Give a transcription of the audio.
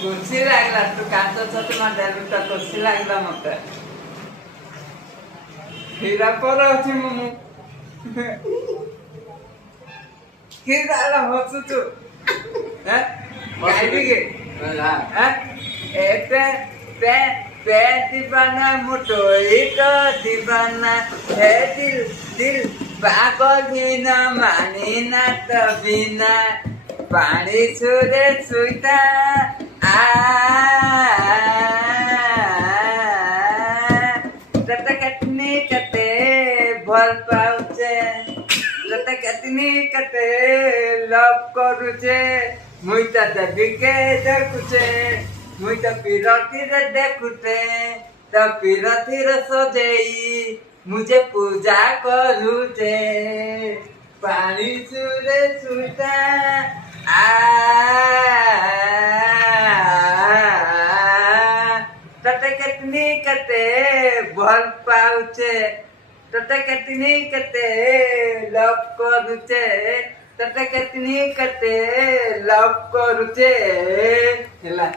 खुशी लागला तू कांचो तुम डेलुटा खुशी लागला मत हीरा पर अच्छी मम्मू कि हसु तू के एते पे पे दीवाना मुटोई तो दीवाना है दिल दिल पागल बिना मानी ना तबिना पानी छुरे छुईता तत कटनी कते भल पाउचे तत कटनी कते लव करूचे मुई त देविके देखुचे मुई त पिरती रे देखुचे त पिरती रे सजेई मुझे पूजा करूचे पानी छुरे छुईता तते कतनी कते भल पाउचे तते कतनी कते लव करूचे तते कतनी कते लव करूचे ହେଲା